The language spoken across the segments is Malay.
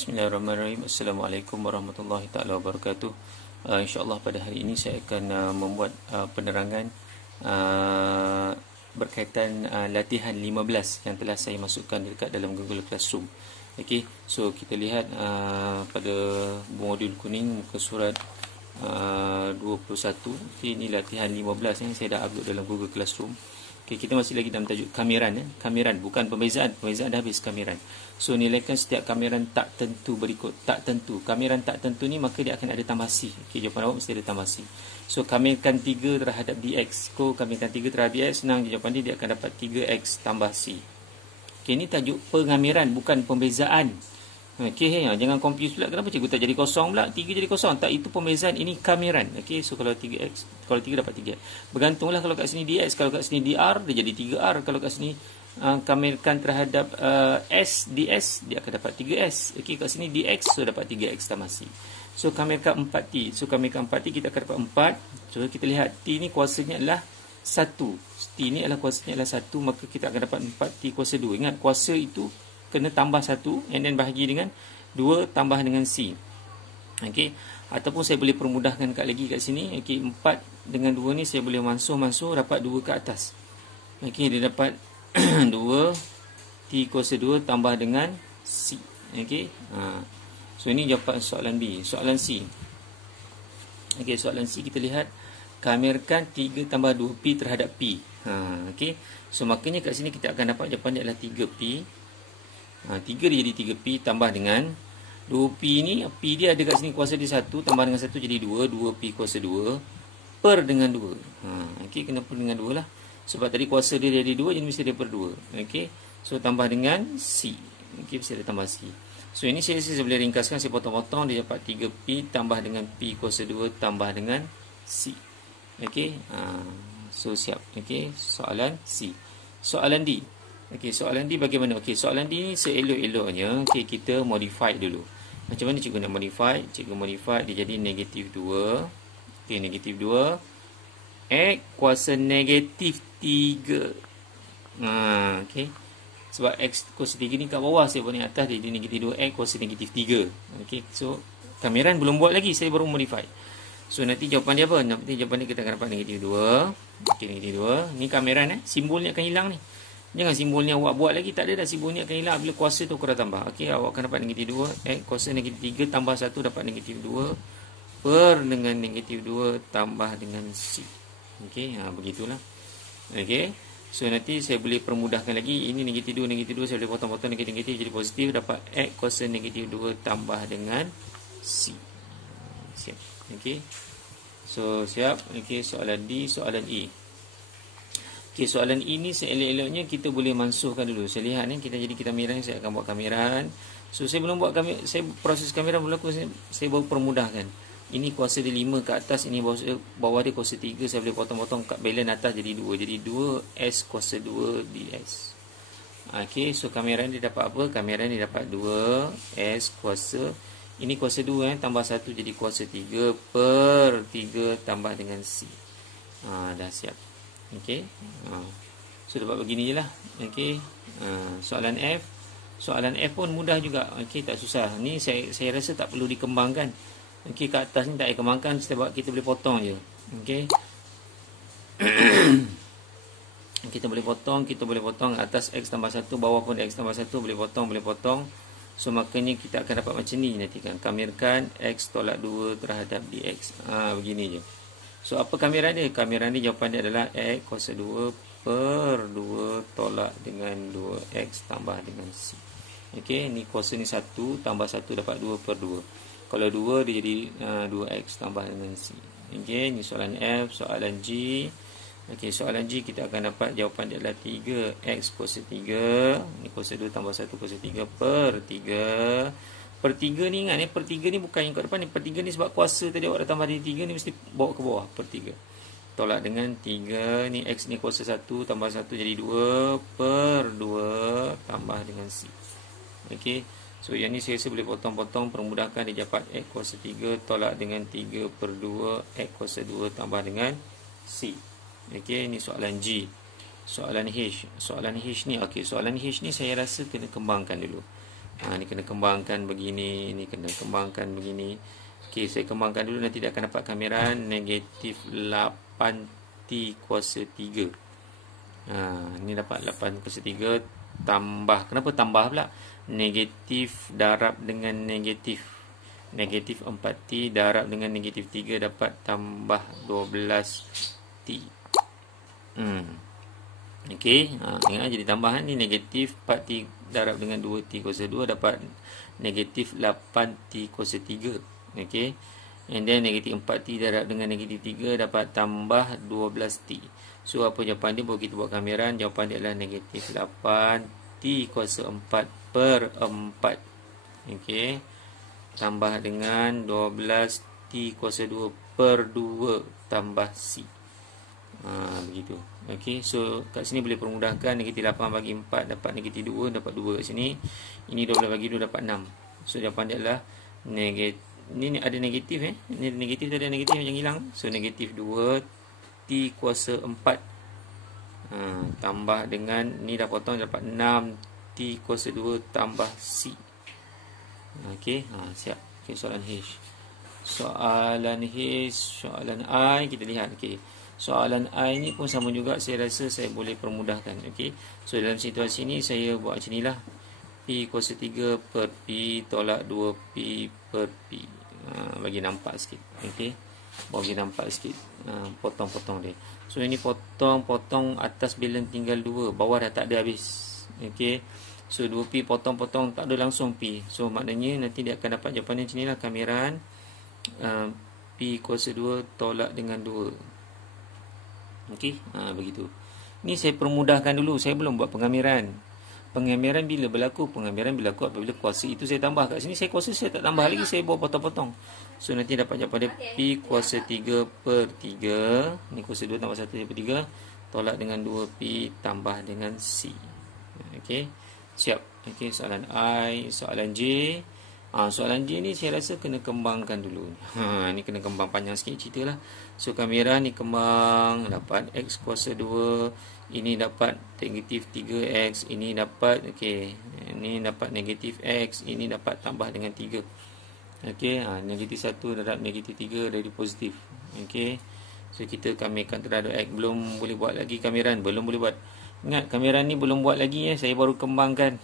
Bismillahirrahmanirrahim. Assalamualaikum warahmatullahi taala wabarakatuh. InsyaAllah pada hari ini saya akan membuat penerangan berkaitan latihan 15 yang telah saya masukkan dekat dalam Google Classroom. Okey, so kita lihat pada modul kuning muka surat 21. Okay, ini latihan 15 yang saya dah upload dalam Google Classroom. Okay, kita masih lagi dalam tajuk kameran. Kameran, bukan pembezaan. Pembezaan dah habis kameran. So, nilaikan setiap kameran tak tentu berikut. Tak tentu. Kameran tak tentu ni maka dia akan ada tambah C. Okay, jawapan awak mesti ada tambah C. So, kamirkan 3 terhadap DX. Kamirkan 3 terhadap DX. Senang jawapan dia akan dapat 3X tambah C. Okay, ini tajuk pengamiran, bukan pembezaan. Okey, jangan confuse pula. Kenapa cikgu tak jadi kosong pula? 3 jadi kosong. Tak, itu pembezaan. Ini kameran. Okey, so kalau 3x, kalau 3 dapat 3. Bergantunglah kalau kat sini dx, kalau kat sini dr, dia jadi 3r. Kalau kat sini kamerkan terhadap s, ds, dia akan dapat 3s. Okey, kat sini dx, so dapat 3x tambah c. So, kamerkan 4t. So, kamerkan 4t, kita akan dapat 4. So, kita lihat t ni kuasanya adalah 1. T ni adalah kuasanya adalah 1. Maka kita akan dapat 4t kuasa 2. Ingat, kuasa itu kena tambah 1 and then bahagi dengan 2 tambah dengan C. Okey, ataupun saya boleh permudahkan lagi kat sini. Okey, 4 dengan 2 ni saya boleh masuk dapat 2 ke atas. Okey, dia dapat 2 T kuasa 2 tambah dengan C. Okey. So ini jawapan soalan B. Soalan C. Okey, soalan C kita lihat kamerkan 3 tambah 2P terhadap P. Okey. So makanya kat sini kita akan dapat jawapan dia adalah 3P. 3 dia jadi 3P tambah dengan 2P ni, P dia ada kat sini kuasa dia 1 tambah dengan 1 jadi 2, 2P kuasa 2 per dengan 2. Okey, kena per dengan 2 lah. Sebab tadi kuasa dia jadi 2, jadi mesti dia per 2. Okey, so tambah dengan C. Okey, mesti ada tambah C. So ini saya boleh ringkaskan, saya potong-potong, dia dapat 3P tambah dengan P kuasa 2 tambah dengan C. Okey, so siap. Okey, soalan C. Soalan D. Okey, soalan D bagaimana? Okey, soalan D ni seelok-eloknya, okey, kita modify dulu. Macam mana cikgu nak modify? Cikgu modify dia jadi negatif 2. Okey, negatif 2. X kuasa negatif 3. Okey. Sebab X kuasa 3 ni kat bawah, saya buat ni atas, dia jadi negatif 2. X kuasa negatif 3. Okey, so kameran belum buat lagi, saya baru modify. So nanti jawapan dia apa? Nanti jawapan dia kita akan dapat negatif 2. Okey, negatif 2. Ni kameran simbolnya akan hilang ni. Jangan simbolnya awak buat lagi, tak ada dah, simbolnya akan hilang bila kuasa tu korang tambah. Okey, awak akan dapat negatif 2. Kuasa negatif 3 tambah 1 dapat negatif 2 per dengan negatif 2 tambah dengan C. Okey, begitulah. Okey, so nanti saya boleh permudahkan lagi. Ini negatif 2, saya boleh potong-potong negatif jadi positif, dapat X kuasa negatif 2 tambah dengan C. Siap. Okey, so siap. Okey, soalan D. Soalan E. Okey, soalan ini seelok-eloknya kita boleh mansuhkan dulu. Saya lihat ni, kita jadi kameran, saya akan buat kameran. So saya belum buat kameran, saya proses kameran berlaku, saya baru permudahkan. Ini kuasa dia 5 ke atas, ini bawah dia kuasa 3, saya boleh potong-potong kat balance atas jadi 2. Jadi 2S kuasa 2 ds. Okey, so kameran dia dapat apa? Kameran dia dapat 2S kuasa, ini kuasa 2 tambah 1 jadi kuasa 3 per 3 tambah dengan C. Dah siap. Okey, so dapat begini je lah. Okey, soalan F. Soalan F pun mudah juga. Okey, tak susah. Ni saya rasa tak perlu dikembangkan. Okey, kat atas ni tak payah kembangkan, sebab kita boleh potong je. Okey. Kita boleh potong atas X tambah 1, bawah pun X tambah 1, boleh potong. So makanya kita akan dapat macam ni nanti kan. Kamirkan X tolak 2 terhadap DX. Begini je. So apa kameran dia? Kameran dia jawapan dia adalah X kuasa 2 per 2 tolak dengan 2X tambah dengan C. Okey, ni kuasa ni 1 tambah 1 dapat 2 per 2. Kalau 2 dia jadi 2X tambah dengan C. Okey, ni soalan F. Soalan G. Okey, soalan G kita akan dapat jawapan dia adalah 3X kuasa 3. Ni kuasa 2 tambah 1 kuasa 3 per 3. Per 3 ni ingat ni, per 3 ni bukan yang kat depan ni. Per 3 ni sebab kuasa tadi awak dah tambah dari 3 ni, mesti bawa ke bawah per 3. Tolak dengan 3. Ni X ni kuasa 1 tambah 1 jadi 2 per 2 tambah dengan C. Okey, so yang ni saya rasa boleh potong-potong, permudahkan, dia dapat X kuasa 3 tolak dengan 3 per 2 X kuasa 2 tambah dengan C. Okey, ni soalan G. Soalan H. Soalan H ni, okey, soalan H ni saya rasa kena kembangkan dulu. Ni kena kembangkan begini, ni kena kembangkan begini. Okey, saya kembangkan dulu, nanti dia akan dapat kameran negatif 8T kuasa 3. Ni dapat 8 kuasa 3 tambah. Kenapa tambah pula? Negatif darab dengan negatif. Negatif 4T darab dengan negatif 3 dapat tambah 12T. Okey, ingat jadi tambahan ni negatif 4T darab dengan 2T kuasa 2 dapat negatif 8T kuasa 3. Okey. And then negatif 4T darab dengan negatif 3 dapat tambah 12T. So apa jawapan dia? Baru kita buat kameran. Jawapan dia adalah negatif 8T kuasa 4 per 4. Okey. Tambah dengan 12T kuasa 2 per 2 tambah C. Begitu. Okey, so kat sini boleh permudahkan. Negatif 8 bagi 4 dapat negatif 2, dapat 2 kat sini. Ini 12 bagi 2 dapat 6. So jawapan dia adalah negatif. Ni ada negatif Ni negatif, ada negatif yang hilang. So negatif 2T kuasa 4 tambah dengan ni dah potong dapat 6T kuasa 2 tambah C. Okey, siap. Okey, soalan H. Soalan I kita lihat. Okey. Soalan I ni pun sama juga, saya rasa saya boleh permudahkan. Okey. So dalam situasi ni saya buat macam nilah. P kuasa 3 per P tolak 2P per P. Bagi nampak sikit. Okey. Bagi nampak sikit. Potong-potong dia. So ini potong atas bilan tinggal 2, bawah dah tak ada habis. Okey. So 2P potong-potong tak ada langsung P. So maknanya nanti dia akan dapat jawapan macam inilah, kameran P kuasa 2 tolak dengan 2. Okey. Begitu. Ni saya permudahkan dulu. Saya belum buat pengamiran. Pengamiran bila berlaku? Pengamiran berlaku apabila kuasa itu saya tambah. Kat sini saya kuasa saya tak tambah lagi, saya buat potong-potong. So nanti dapat jawapan dia P kuasa 3 per 3. Ni kuasa 2 tambah 1 per 3 tolak dengan 2P tambah dengan C. Okey. Siap. Okey, soalan I. Soalan J. Soalan J ni saya rasa kena kembangkan dulu. Ni kena kembang panjang sikit cerita lah. So kamera ni kembang, dapat X kuasa 2. Ini dapat negatif 3X. Ini dapat, okey, ini dapat negatif X. Ini dapat tambah dengan 3. Okey, negatif 1 darab negatif 3 dari positif. Okey. So kita kamerkan terhadap X. Belum boleh buat lagi kameran. Belum boleh buat. Ingat, kameran ni belum buat lagi ya. Saya baru kembangkan.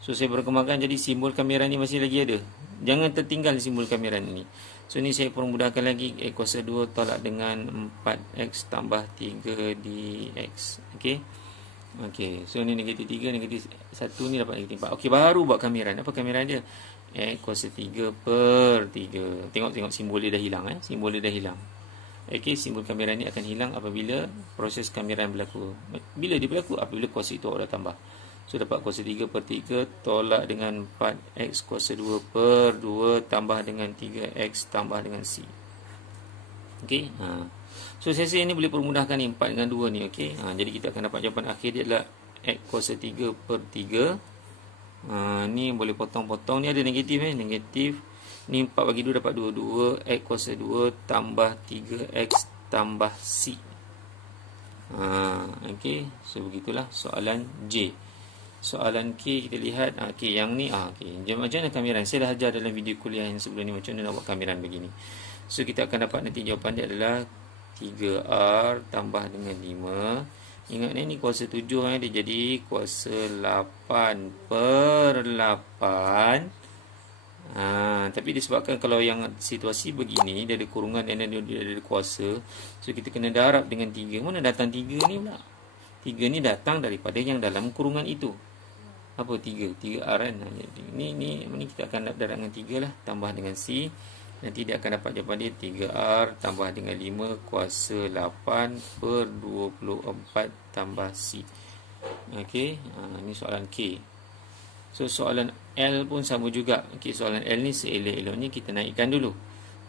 So saya baru kembangkan, jadi simbol kamera ni masih lagi ada. Jangan tertinggal simbol kamera ni. So ni saya permudahkan lagi. X kuasa 2 tolak dengan 4X tambah 3 dx. Okey. Okey. So ni negatif 3, negatif 1 ni dapat negatif 4. Okey, baru buat kamera. Apa kamera dia? X kuasa 3 per 3. Tengok simbol dia dah hilang. Simbol dia dah hilang. Okey, simbol kamera ni akan hilang apabila proses kamera berlaku. Bila dia berlaku? Apabila kuasa itu dah tambah. So dapat kuasa 3 per 3 tolak dengan 4X kuasa 2 per 2 tambah dengan 3X tambah dengan C. Okey. So saya rasa ini boleh permudahkan ni, 4 dengan 2 ni. Okey. Jadi kita akan dapat jawapan akhir dia adalah X kuasa 3 per 3. Ni boleh potong-potong. Ni ada negatif negatif. Ni 4 bagi 2 dapat 2. 2 X kuasa 2 tambah 3X tambah C. Okey. So begitulah soalan J. Soalan K kita lihat. Okey, yang ni okey. Macam mana kameran? Saya dah ajar dalam video kuliah yang sebelum ni macam mana nak buat kameran begini. So kita akan dapat nanti jawapan dia adalah 3R tambah dengan 5. Ingat ni kuasa 7 dia jadi kuasa 8 per 8. Tapi disebabkan kalau yang situasi begini dia ada kurungan dan dia ada kuasa, so kita kena darab dengan 3. Mana datang 3 ni pula? 3 ni datang daripada yang dalam kurungan itu. Apa 3? 3R kan. Ni kita akan darab dengan 3 lah. Tambah dengan C. Nanti dia akan dapat jawapan dia 3R tambah dengan 5 kuasa 8 per 24 tambah C. Okey. Ni soalan K. So soalan L pun sama juga. Okey, soalan L ni seelok-eloknya kita naikkan dulu.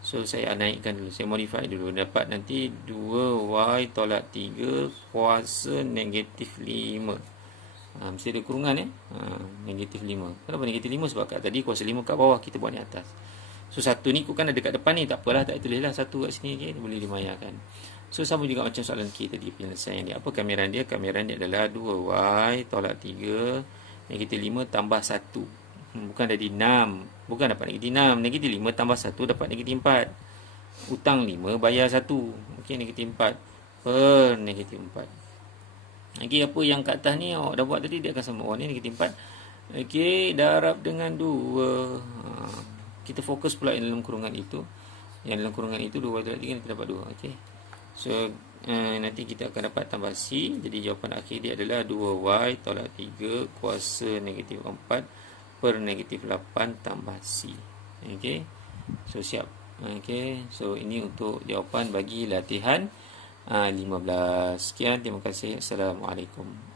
So saya naikkan dulu, saya modify dulu. Dapat nanti 2Y tolak 3 kuasa negatif 5. Mesti ada kurungan negatif 5. Kenapa negatif 5? Sebab kat tadi kuasa 5 kat bawah, kita buat ni atas. So 1 ni kan ada kat depan ni, tak apalah, tak tulislah 1 kat sini, okay? Boleh dimayakan. So sama juga macam soalan K tadi, penyelesaian dia. Apa kameran dia? Kameran dia adalah 2Y tolak 3 negatif 5 tambah 1. Bukan jadi 6. Bukan dapat negatif 6. Negatif 5 tambah 1 dapat negatif 4. Hutang 5 bayar 1. Okey, negatif 4 per negatif 4. Okey, apa yang kat atas ni awak dah buat tadi, dia akan sama. Oh, ni negatif 4. Okey, darab dengan 2. Kita fokus pula dalam kurungan itu. Yang dalam kurungan itu 2 darab 3 kita dapat 2. Okey. So, nanti kita akan dapat tambah C. Jadi jawapan akhir dia adalah 2Y tolak 3 kuasa negatif 4 per negatif 8 tambah C. Okey. So, siap. Okey. So, ini untuk jawapan bagi latihan 15. Sekian. Terima kasih. Assalamualaikum.